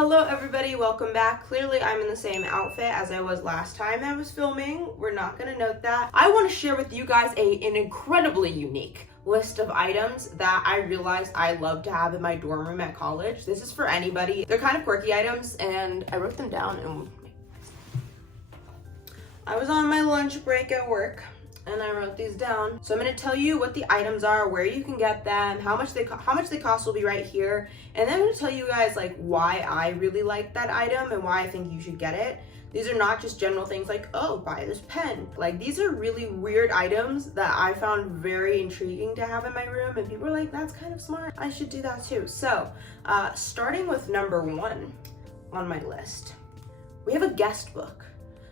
Hello everybody, welcome back. Clearly I'm in the same outfit as I was last time I was filming. We're not gonna note that. I want to share with you guys an incredibly unique list of items that I realized I love to have in my dorm room at college. This is for anybody. They're kind of quirky items and I wrote them down and I was on my lunch break at work and I wrote these down. So I'm going to tell you what the items are, where you can get them, how much they cost will be right here, and then I'm going to tell you guys like why I really like that item and why I think you should get it. These are not just general things like, oh, buy this pen. Like, these are really weird items that I found very intriguing to have in my room, and people are like, that's kind of smart, I should do that too. So starting with number 1 on my list, we have a guest book.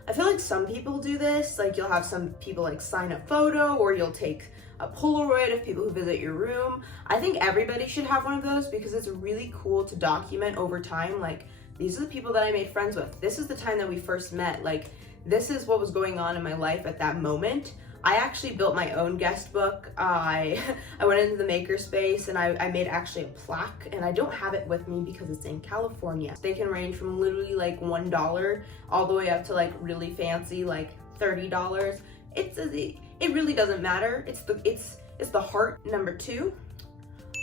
I feel like some people do this, like you'll have some people like sign a photo or you'll take a Polaroid of people who visit your room. I think everybody should have one of those because it's really cool to document over time. Like, these are the people that I made friends with. This is the time that we first met. Like, this is what was going on in my life at that moment. I actually built my own guest book. I went into the makerspace and I made actually a plaque, and I don't have it with me because it's in California. They can range from literally like $1 all the way up to like really fancy like $30. It really doesn't matter. It's the heart. Number 2,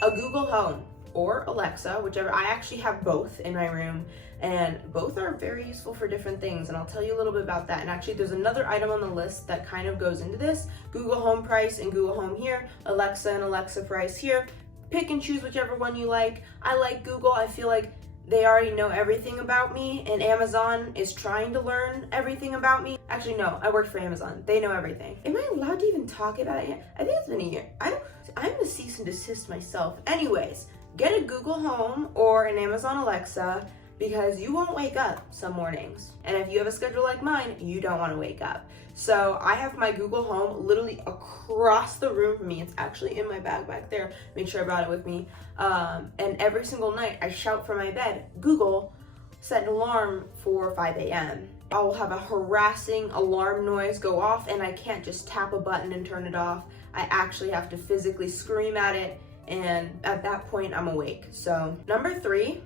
a Google Home or Alexa, whichever. I actually have both in my room, and both are very useful for different things, and I'll tell you a little bit about that. And actually there's another item on the list that kind of goes into this. Google Home price and Google Home here, Alexa and Alexa price here. Pick and choose whichever one you like. I like Google. I feel like they already know everything about me, and Amazon is trying to learn everything about me. Actually, no, I worked for Amazon. They know everything. Am I allowed to even talk about it yet? I think it's been a year. I'm gonna cease and desist myself. Anyways, get a Google Home or an Amazon Alexa because you won't wake up some mornings. And if you have a schedule like mine, you don't want to wake up. So I have my Google Home literally across the room from me. It's actually in my bag back there. Make sure I brought it with me. And every single night I shout from my bed, Google, set an alarm for 5 a.m. I will have a harassing alarm noise go off, and I can't just tap a button and turn it off. I actually have to physically scream at it, and at that point I'm awake. So number 3,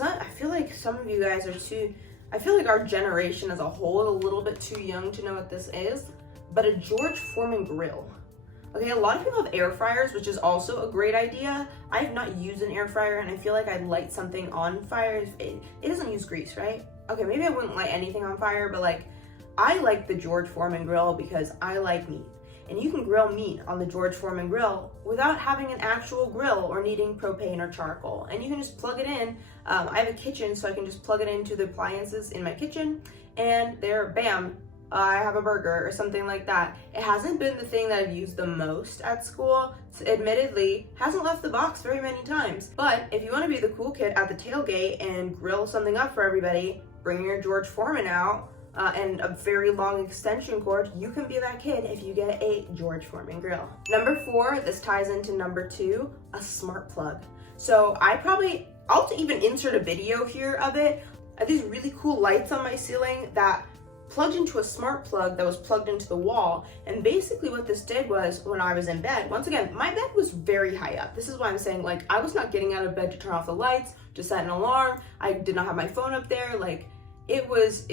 I feel like some of you guys are I feel like our generation as a whole is a little bit too young to know what this is, but a George Foreman grill. Okay, a lot of people have air fryers, which is also a great idea. I have not used an air fryer, and I feel like I'd light something on fire. It doesn't use grease, right? Okay, maybe I wouldn't light anything on fire, but like, I like the George Foreman grill because I like meat. And you can grill meat on the George Foreman grill without having an actual grill or needing propane or charcoal. And you can just plug it in. I have a kitchen, so I can just plug it into the appliances in my kitchen, and there, bam, I have a burger or something like that. It hasn't been the thing that I've used the most at school. Admittedly, hasn't left the box very many times. But if you want to be the cool kid at the tailgate and grill something up for everybody, bring your George Foreman out. And a very long extension cord, you can be that kid if you get a George Foreman grill. Number 4, this ties into number 2, a smart plug. So I'll even insert a video here of it. I have these really cool lights on my ceiling that plugged into a smart plug that was plugged into the wall. And basically what this did was, when I was in bed, once again, my bed was very high up. This is why I'm saying, like, I was not getting out of bed to turn off the lights, to set an alarm. I did not have my phone up there. Like, it was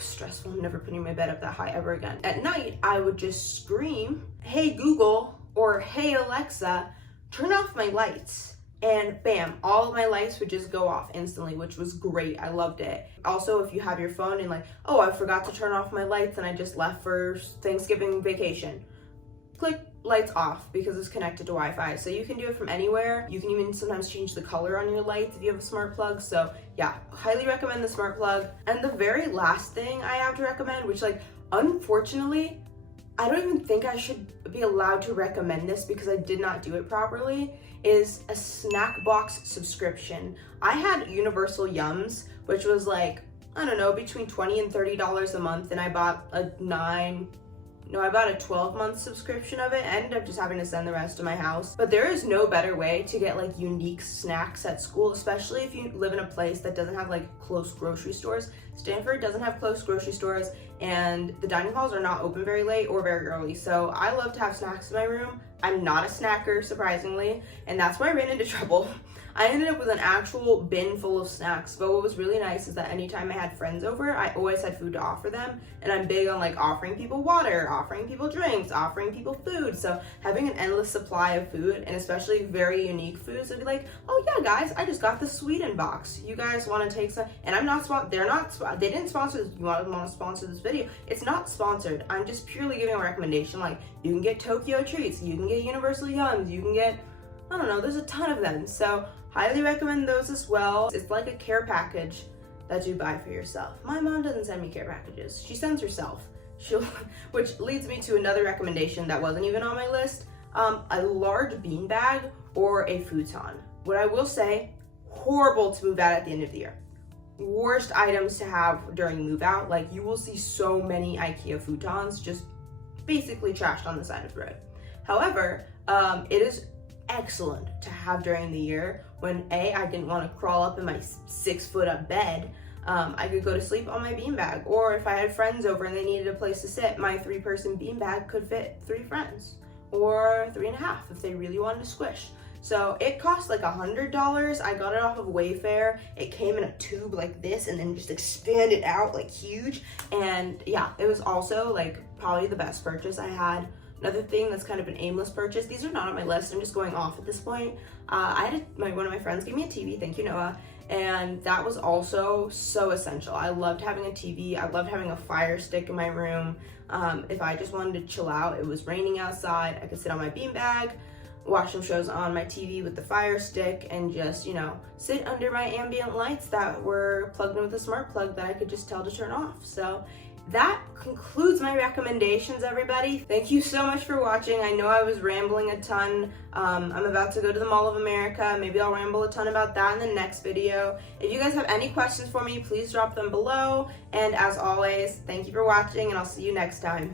stressful. I'm never putting my bed up that high ever again. At night, I would just scream, hey Google, or hey Alexa, turn off my lights. And bam, all of my lights would just go off instantly, which was great. I loved it. Also, if you have your phone and like, oh, I forgot to turn off my lights and I just left for Thanksgiving vacation, click, lights off, because it's connected to Wi-Fi. So you can do it from anywhere. You can even sometimes change the color on your lights if you have a smart plug. So yeah, highly recommend the smart plug. And the very last thing I have to recommend, which, like, unfortunately, I don't even think I should be allowed to recommend this because I did not do it properly, is a snack box subscription. I had Universal Yums, which was like, I don't know, between $20 and $30 a month, and I bought a 12-month subscription of it. I ended up just having to send the rest to my house. But there is no better way to get like unique snacks at school, especially if you live in a place that doesn't have like close grocery stores. Stanford doesn't have close grocery stores, and the dining halls are not open very late or very early. So I love to have snacks in my room. I'm not a snacker, surprisingly, and that's why I ran into trouble. I ended up with an actual bin full of snacks. But what was really nice is that anytime I had friends over, I always had food to offer them. And I'm big on like offering people water, offering people drinks, offering people food. So having an endless supply of food, and especially very unique foods, would be like, oh yeah, guys, I just got the Sweden box. You guys want to take some? And I'm not they didn't sponsor this. You want to sponsor this video? It's not sponsored. I'm just purely giving a recommendation. Like, you can get Tokyo treats, you can get Universal Yums, you can get, I don't know, there's a ton of them. So highly recommend those as well. It's like a care package that you buy for yourself. My mom doesn't send me care packages. She sends herself. Which leads me to another recommendation that wasn't even on my list. A large beanbag or a futon. What I will say, horrible to move out at the end of the year. Worst items to have during move out. Like, you will see so many IKEA futons just basically trashed on the side of the road. However, it is excellent to have during the year when I didn't want to crawl up in my 6-foot up bed. I could go to sleep on my beanbag, or if I had friends over and they needed a place to sit, my 3-person beanbag could fit 3 friends, or 3.5 if they really wanted to squish. So it cost like $100. I got it off of Wayfair. It came in a tube like this and then just expanded out like huge. And yeah, it was also like probably the best purchase I had. Another thing that's kind of an aimless purchase, these are not on my list, I'm just going off at this point. One of my friends gave me a TV, thank you Noah, and that was also so essential. I loved having a TV, I loved having a Fire Stick in my room. If I just wanted to chill out, it was raining outside, I could sit on my beanbag, watch some shows on my TV with the Fire Stick, and just, sit under my ambient lights that were plugged in with a smart plug that I could just tell to turn off. So that concludes my recommendations, everybody. Thank you so much for watching. I know I was rambling a ton. I'm about to go to the Mall of America. Maybe I'll ramble a ton about that in the next video. If you guys have any questions for me, please drop them below. And as always, thank you for watching, and I'll see you next time.